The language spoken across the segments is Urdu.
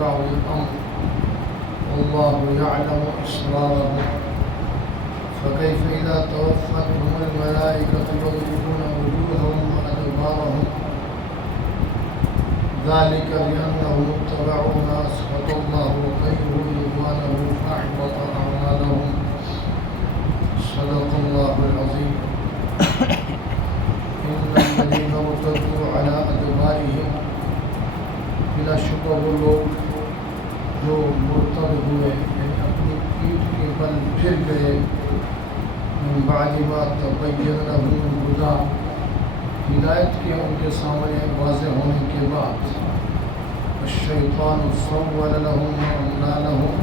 بعض الأمر والله يعلم إسرارهم فكيف إذا توفتهم الملائكة يضربون وجوههم وأدبارهم ذلك بأنهم اتبعوا ما أسخط الله وكرهوا رضوانه فأحبط أعمالهم صدق الله العظيم. إن الذين ارتدوا على أدبارهم بلا شبہ وہ لوگ جو مرتد ہوئے یعنی اپنی پیٹھ کے بل پھر گئے من بعد ما تبین لهم الهدى ہدایت کے ان کے سامنے واضح ہونے کے بعد الشیطان سول لهم واملا لهم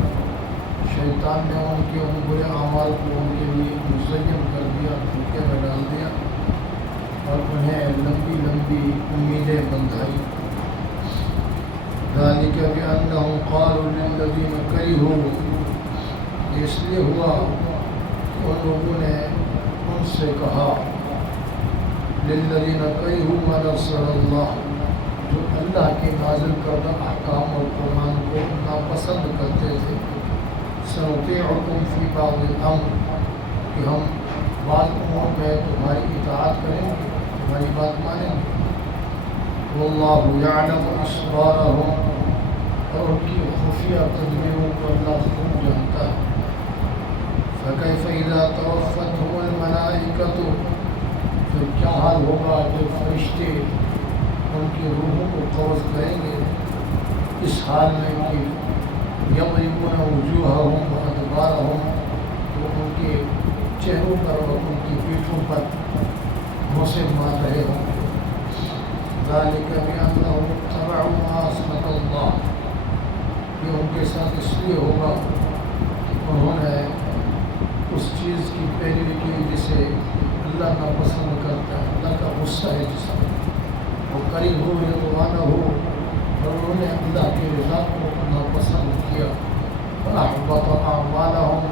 شیطان نے ان کے ان برے اعمال کو ان کے لیے مزین کر دیا دھوکے میں ڈال دیا اور انہیں لمبی لمبی امیدیں بندھائی. ذلك بأنهم قالوا للذين كرهوا اس لیے ہوا ان لوگوں نے ان سے کہا للذین کرہوا ما نزل اللہ جو اللہ کے نازل کردہ احکام اور قرآن کو ناپسند کرتے تھے سنطیعکم فی بعض الامر کہ ہم بعض امور میں تمہاری اطاعت کریں گے تمہاری بات مانیں گے. واللہ یعلم اسرارہم اور ان کی خفیہ تدبیروں کو اللہ خوب جانتا ہے. فکیف اذا توفتهم الملائکۃ پھر کیا حال ہوگا جو فرشتے ان کی روحوں کو قبض کریں گے اس حال میں کہ یضربون وجوہہم وادبارہم وہ ان کے چہروں پر اور ان کی پیٹھوں پر گھونسے مار رہے ہوں گے. ذلک بأنہم اتبعوا ما اسخط اللہ یہ ان کے ساتھ اس لیے ہوگا کہ انہوں نے اس چیز کی پیروی کی جسے اللہ ناپسند کرتا ہے اللہ کا غصہ ہے جس میں وہ کرہوا رضوانہ ہو اور انہوں نے اللہ کی رضا کو ناپسند کیا. فأحبط أعمالهم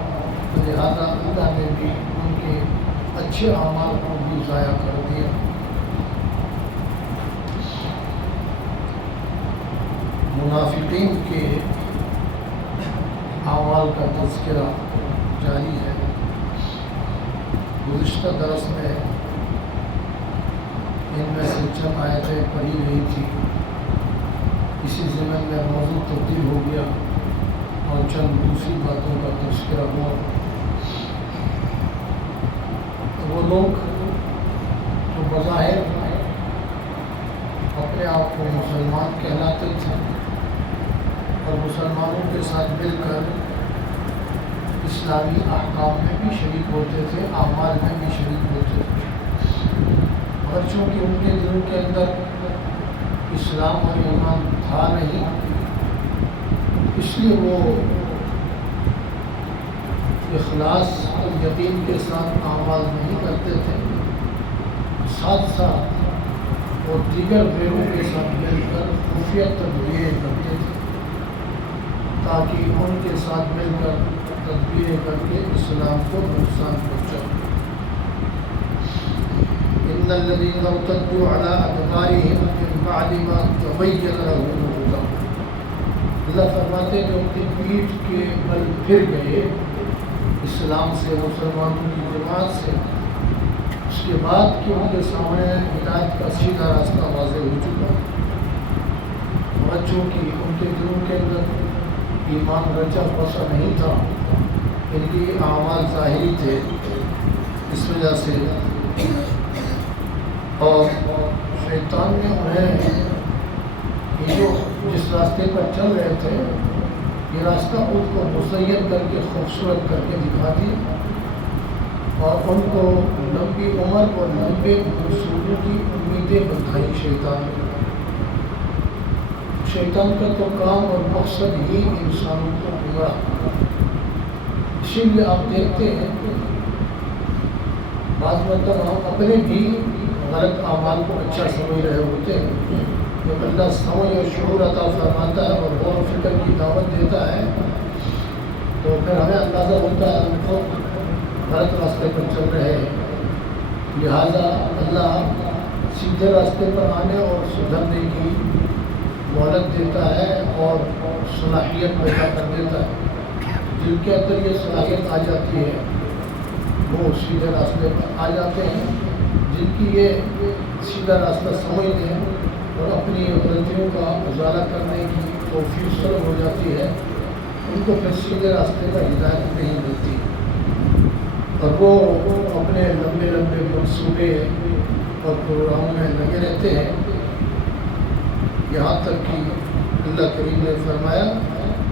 لہذا اللہ نے بھی ان کے اچھے اعمال کو بھی ضائع کر دیا. منافقین کے اعمال کا تذکرہ جاری ہے. گزشتہ درس میں ان میں سے چند آیتیں پڑھی گئی تھی. اسی ضمن میں موضوع تبدیل ہو گیا اور چند دوسری باتوں کا تذکرہ ہوا. وہ لوگ جو بظاہر اپنے آپ کو مسلمان کہلاتے تھے اور مسلمانوں کے ساتھ مل کر اسلامی احکام میں بھی شریک ہوتے تھے اعمال میں بھی شریک ہوتے تھے اور چونکہ ان کے دلوں کے اندر اسلام اور ایمان تھا نہیں اس لیے وہ اخلاص اور یقین کے ساتھ اعمال نہیں کرتے تھے. ساتھ ساتھ اور دیگر غیروں کے ساتھ مل کر خفیہ تدبیریں کرتے تھے تاکہ ان کے ساتھ مل کر تدبیریں کر کے اسلام کو نقصان پہنچائیں. ان الذین ارتدوا علی ادبارہم من بعد ما تبین لهم الهدى اللہ فرماتے ہیں جو اپنی پیٹھ کے بل پھر گئے اسلام سے مسلمانوں کی جماعت سے اس کے بعد کہ ان کے سامنے ہدایت کا سیدھا راستہ واضح ہو چکا اور چونکہ ان کے دلوں کے اندر ایمان رچا بسا نہیں تھا ان کی اعمال ظاہری تھے اس وجہ سے اور شیطان نے انہیں یہ جو جس راستے پر چل رہے تھے یہ راستہ ان کو مزین کر کے خوبصورت کر کے دکھا دیا اور ان کو لمبی عمر اور لمبے منصوبوں کی امیدیں بندھائی شیطان نے. شیطان کا تو کام اور مقصد ہی انسانوں کو گمراہ کرنا. اسی لیے آپ دیکھتے ہیں بعض مرتبہ ہم اپنے بھی غلط اعمال کو اچھا سمجھ رہے ہوتے ہیں جب اللہ سمجھ اور شعور عطا فرماتا ہے اور غور و فکر کی دعوت دیتا ہے تو پھر ہمیں اندازہ ہوتا ہے ہم خود غلط راستے پر چل رہے ہیں. لہذا اللہ سیدھے راستے پر آنے اور سدھرنے کی مہلت دیتا ہے اور صلاحیت پیدا کر دیتا ہے. جن کے اندر یہ صلاحیت آ جاتی ہے وہ سیدھے راستے پر آ جاتے ہیں. جن کی یہ سیدھا راستہ سمجھتے ہیں اور اپنی غلطیوں کا ازالہ کرنے کی توفیق سلب ہو جاتی ہے, ان کو پھر سیدھے راستے پر ہدایت نہیں ملتی اور وہ اپنے لمبے لمبے منصوبے اور پروگراموں میں لگے رہتے ہیں. یہاں تک کہ اللہ کریم نے فرمایا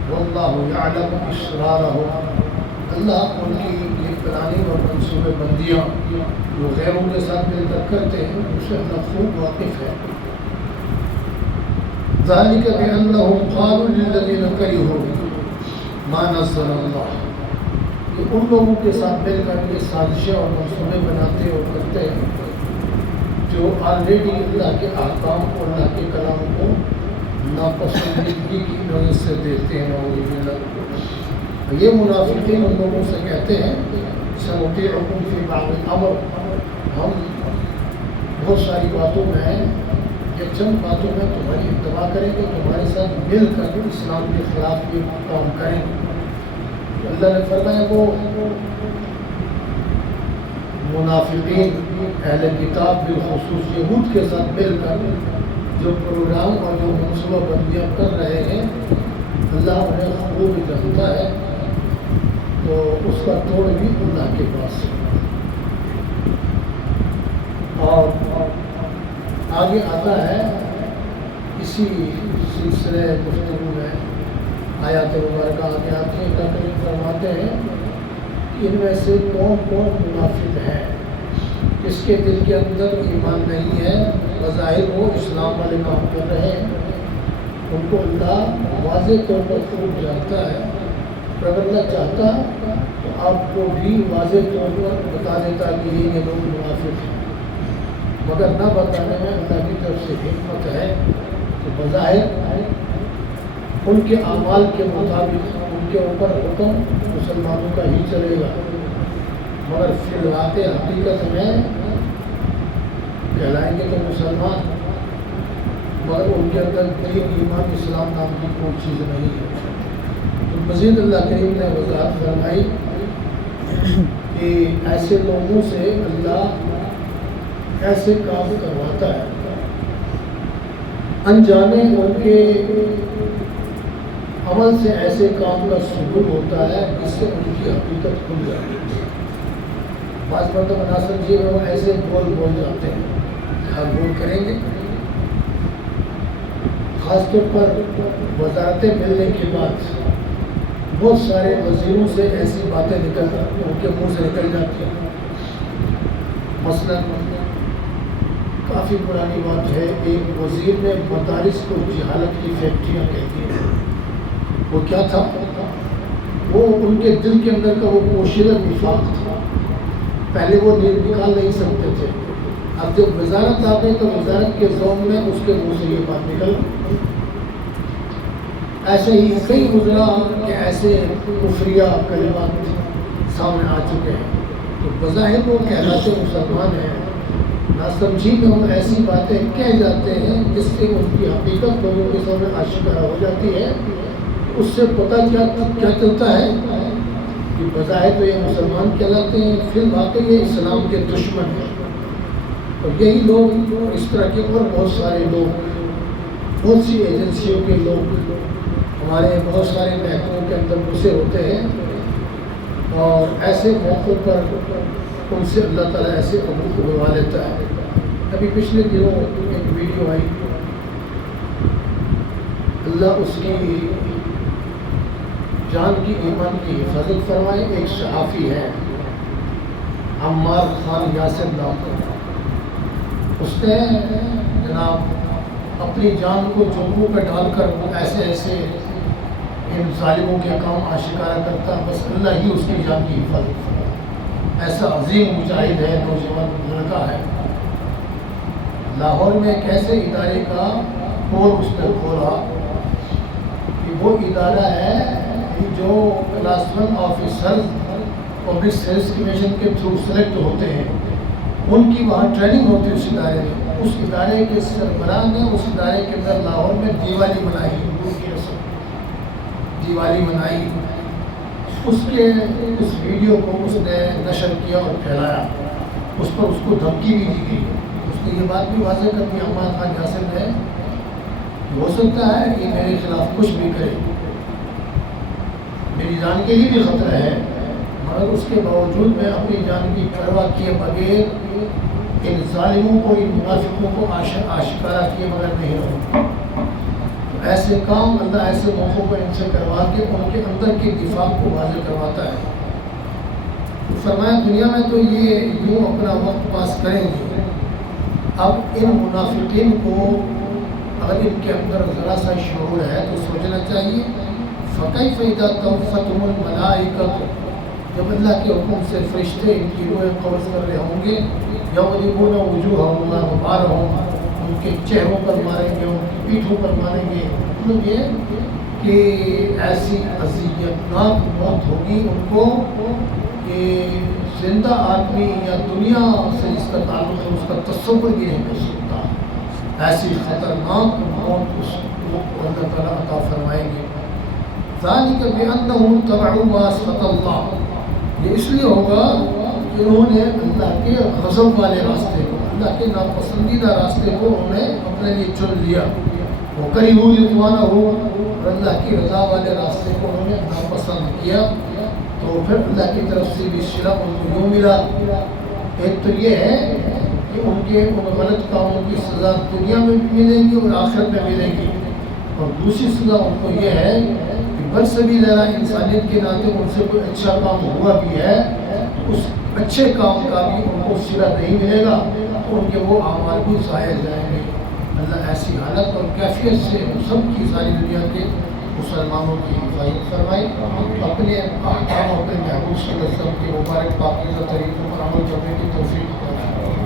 واللہ یعلم اسرارہم, اللہ ان کی یہ پلاننگ اور منصوبے بندیاں جو غیروں کے ساتھ مل کر کرتے ہیں اس سے اللہ خوب واقف ہے. ذالک بأنہم قالوا للذین کرہوا ما نزل اللہ, کہ ان لوگوں کے ساتھ مل کر یہ سازشیں اور منصوبے بناتے اور کرتے ہیں جو آلریڈی اللہ کے احکام اور اللہ کے کلام کو ناپسندیدگی کی نظر سے دیکھتے ہیں. یہ منافقین ان لوگوں سے کہتے ہیں سنطیعکم فی بعض الامر, ہم بہت ساری باتوں میں یا چند باتوں میں تمہاری اتباع کریں گے, تمہارے ساتھ مل کر اسلام کے خلاف یہ کام کریں گے. اللہ نے فرمایا وہ منافقین اہل کتاب بالخصوص یہود کے ساتھ مل کر جو پروگرام اور جو منصوبہ بندیاں کر رہے ہیں اللہ انہیں خوب جانتا ہے, تو اس کا توڑ بھی اللہ کے پاس ہے. اور آگے آتا ہے اسی سلسلے گفتگو میں آیات مبارکہ آگے آتی ہیں. اللہ کریم فرماتے ہیں کہ ان میں سے کون کون منافق ہے جس کے دل کے اندر ایمان نہیں ہے, بظاہر وہ اسلام والے کام کر رہے ہیں, ان کو اللہ واضح طور پر خوب جانتا ہے. اگر اللہ چاہتا تو آپ کو بھی واضح طور پر بتا دیتا کہ یہ لوگ منافق ہیں, مگر نہ بتانے میں اللہ کی طرف سے حکمت ہے. تو بظاہر ان کے اعمال کے مطابق ان کے اوپر حکم مسلمانوں کا ہی چلے گا, مگر فی الواقع حقیقت میں کہلائیں گے تو مسلمان, مگر ان کے اندر دین ایمان اسلام نام کی کوئی چیز نہیں ہے. تو مزید اللہ کریم نے وضاحت فرمائی کہ ایسے لوگوں سے اللہ ایسے کام کرواتا ہے, انجانے ان کے عمل سے ایسے کام کا ثبوت ہوتا ہے جس سے ان کی حقیقت کھل جاتی ہے. بعض مرتبہ نہ سمجھیے وہ ایسے بول جاتے ہیں, ہم بول کریں گے. خاص طور پر وزارتیں ملنے کے بعد بہت سارے وزیروں سے ایسی باتیں ان کے منہ سے نکل جاتی ہیں. مثلا کافی پرانی بات ہے, ایک وزیر نے مدارس کو جہالت کی فیکٹریاں کہتی ہیں. وہ کیا تھا, وہ ان کے دل کے اندر کا وہ پوشیدہ نفاق تھا. پہلے وہ نکال نہیں سکتے تھے, اب جب وزارت آ گئی تو وزارت کے ذوق میں اس کے منہ سے یہ بات نکل. ایسے ہی کئی وزراء کے ایسے کفریہ کلمات سامنے آ چکے ہیں. تو بظاہر وہ کہلاتے مسلمان ہیں, ناسمجھی میں وہ ایسی باتیں کہہ جاتے ہیں جس سے ان کی حقیقت لوگوں کے سامنے آشکارا ہو جاتی ہے. اس سے پتہ کیا چلتا ہے کہ بظاہر تو یہ مسلمان کہلاتے ہیں, پھر واقعی یہ اسلام کے دشمن ہیں. اور یہی لوگ, اس طرح کے اور بہت سارے لوگ, بہت سی ایجنسیوں کے لوگ ہمارے بہت سارے محکموں کے اندر گھسے ہوتے ہیں, اور ایسے موقعوں پر ان سے اللہ تعالیٰ ایسے عبور کو بلوا لیتا ہے. ابھی پچھلے دنوں ایک ویڈیو آئی, اللہ اس کی جان کی ایمان کی حفاظت فرمائے. ایک صحافی ہے عمار خان یاسر نام کا, اس نے جناب اپنی جان کو جوخموں پہ ڈال کر وہ ایسے ان ظالموں کے کام آشکارا کرتا, بس اللہ ہی اس کی جان کی حفاظت فرمائے. ایسا عظیم مجاہد ہے, نوجوان لڑکا ہے. لاہور میں ایک ایسے ادارے کا پول اس نے کھولا کہ وہ ادارہ ہے جو class 1 officer public service commission کے تھرو سلیکٹ ہوتے ہیں, ان کی وہاں ٹریننگ ہوتی ہے اس ادارے میں. اس ادارے کے سربراہ نے اس ادارے کے اندر لاہور میں دیوالی منائی، ہندو کی رسم دیوالی منائی، اس ویڈیو کو اس نے نشر کیا اور پھیلایا، اس پر اس کو دھمکی بھی دی گئی۔ اس نے یہ بات بھی واضح کر دی عماد خان یاسر نے کہ ہو سکتا ہے کہ میرے خلاف کچھ بھی کرے، میری جان کے لیے بھی خطرہ ہے، مگر اس کے باوجود میں اپنی جان کی پرواہ کیے بغیر ان ظالموں کو، ان منافقوں کو آشکارا کیے بغیر نہیں رہوں۔ تو ایسے کام اللہ ایسے موقعوں کو ان سے کروا کے ان کے اندر کے دفاع کو واضح کرواتا ہے۔ تو فرمایا دنیا میں تو یہ یوں اپنا وقت پاس کریں گے، اب ان منافقین کو اگر ان کے اندر ذرا سا شعور ہے تو سوچنا چاہیے، فَكَيْفَ إِذَا تَوَفَّتْهُمُ الْمَلَائِكَةُ، جب اللہ کے حکم سے فرشتے ان کی روحیں قبض کر رہے ہوں گے، یضربون وجوہہم وادبارہم، ان کے چہروں پر ماریں گے، ان کی پیٹھوں پر ماریں گے، مطلب یہ کہ ایسی اذیتناک موت ہوگی ان کو کہ زندہ آدمی یا دنیا سے جس کا تعلق ہے اس کا تصور بھی نہیں کر سکتا، ایسی خطرناک موت اس کو اللہ تعالیٰ عطا فرمائیں گے۔ ذالک بأنہم اتبعوا ما اسخط اللہ، یہ اس لیے ہوگا کہ انہوں نے اللہ کے غضب والے راستے کو، اللہ کے ناپسندیدہ راستے کو انہوں نے اپنے لیے چن لیا، وَكَرِهُوا رِضْوَانَهُ، اور اللہ کی رضا والے راستے کو انہوں نے ناپسند کیا، تو پھر اللہ کی طرف سے بھی صلہ ان کو یوں ملا۔ ایک تو یہ ہے کہ ان کے ان غلط کاموں کی سزا دنیا میں بھی ملے گی اور آخرت میں ملے گی، اور دوسری سزا ان کو یہ ہے کہ برسبیل انسانیت کے ناطے ان سے کوئی اچھا کام ہوا بھی ہے تو اس اچھے کام کا بھی ان کو صلہ نہیں ملے گا، تو ان کے وہ اعمال بھی ضائع جائیں گے۔ اللہ ایسی حالت اور کیفیت سے ہم سب کی ساری دنیا کے مسلمانوں کی حفاظت فرمائے، اپنے احکام اپنے محبوب صلی اللہ علیہ وسلم کے مبارک پاک